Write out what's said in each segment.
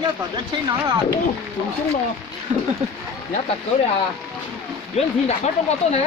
nhớ tao chơi nó à, cũng xuống rồi. nhớ tật cửa là Nguyễn Thị đã có trong con tôi này.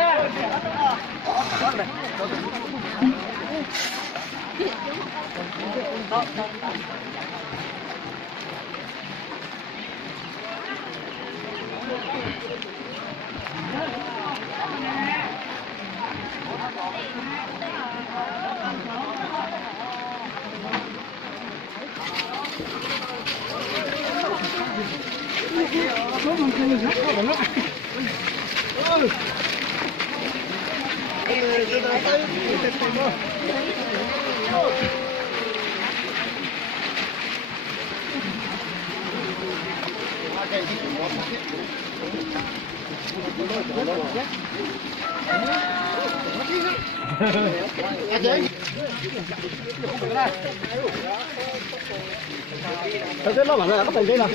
Thế nó bảo là bắt thành đây nào.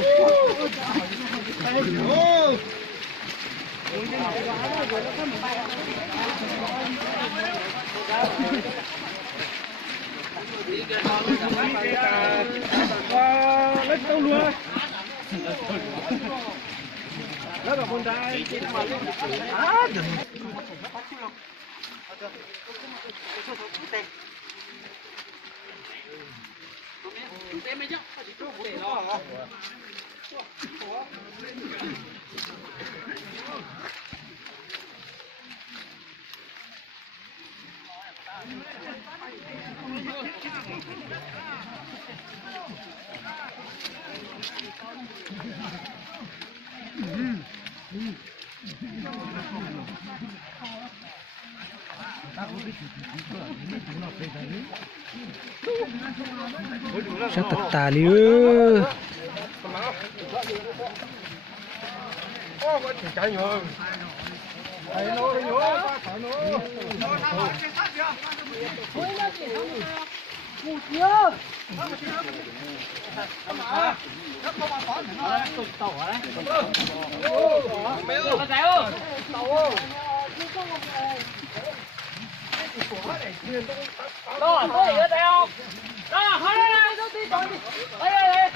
Lấy đâu luôn. Đó là con trai. Sao tật tà liu. Đó, tôi ở đây không? Đó, thôi đây, tôi đi rồi đi. Đây đây.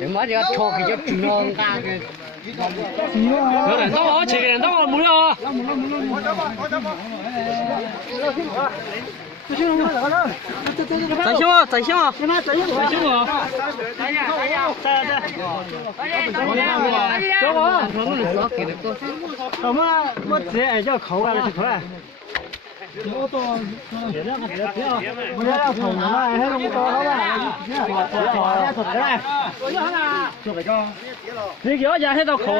Để mất đi cho cái chỗ chủ non ta cái. Có人多我，前人多我冇咯。在线吗？在线吗？在先我。我直接叫口啊，就口来。我到，不要头嘛，还弄多好吧？做个叫，你叫人喺度口。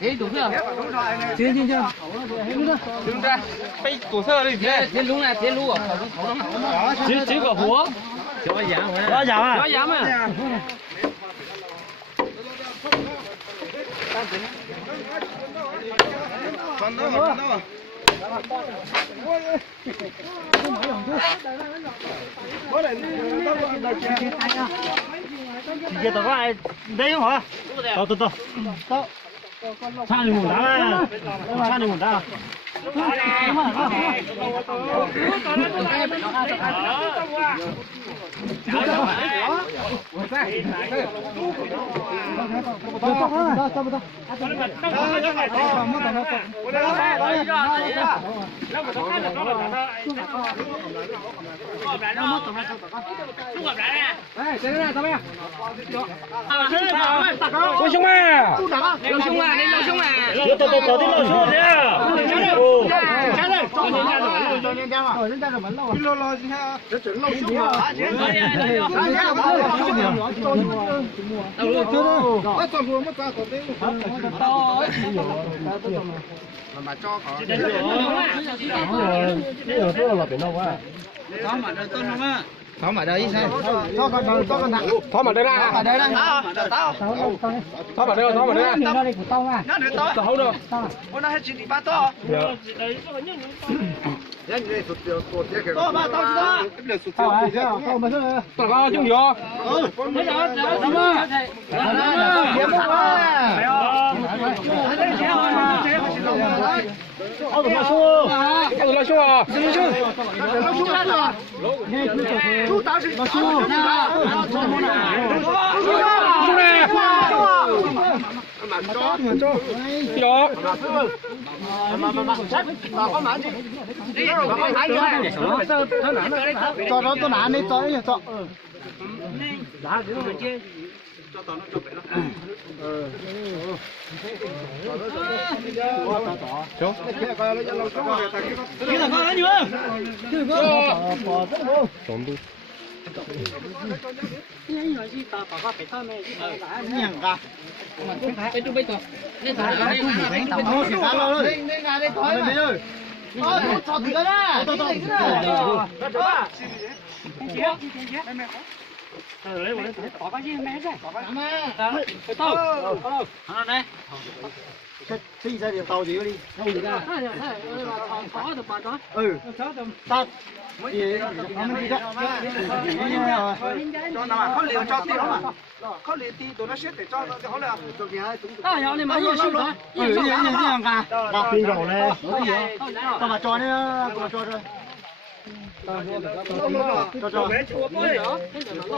哎，堵车！行，đúng ra,被堵车了，天路呢？天路啊，几个火？我养啊，我养嘛。看到了，看到了。直接到过来，等一会儿。到。差你们大，差你们大。老兄啊，老兄啊，你老兄啊，到底老兄的。人家嘛，人家是门路啊。你老你看，这真老凶啊！那抓住我们抓到的。慢慢找好。有这了，别闹啊！找马的，找什么？找马的医生。找个他，找马的啦！找马的啦！你那里不到啊？那你到。找着。我那还几里八到。人家说做这个。到吧，到是吧？到啊，到我们这儿。大哥，兄弟哦。什么？别动啊！老兄，老兄啊！老兄来了。猪打是老兄。有。找到哪里找一找。这一下就到这里，到这个。打。也，他们这个。找哪嘛？เขาเหลียว找地了嘛？เขาเหลียว地ตัวนั้นเสียแต่找到好了。大小你们也是吧？这样干，把冰肉嘞，干嘛抓呢？给我抓着。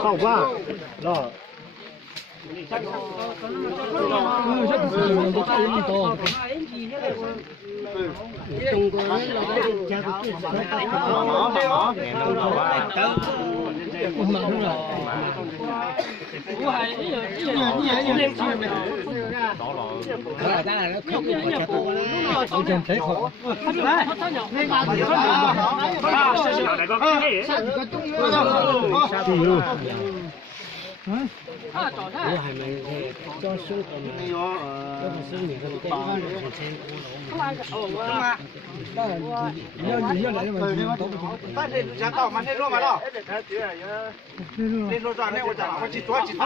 好吧，那。中国人家都最少。我係咪裝修咁樣？嗰個少年嘅地方係青菇佬。你要嚟因為但是想到嘛，那落嘛了。那落转那我讲，我去做去。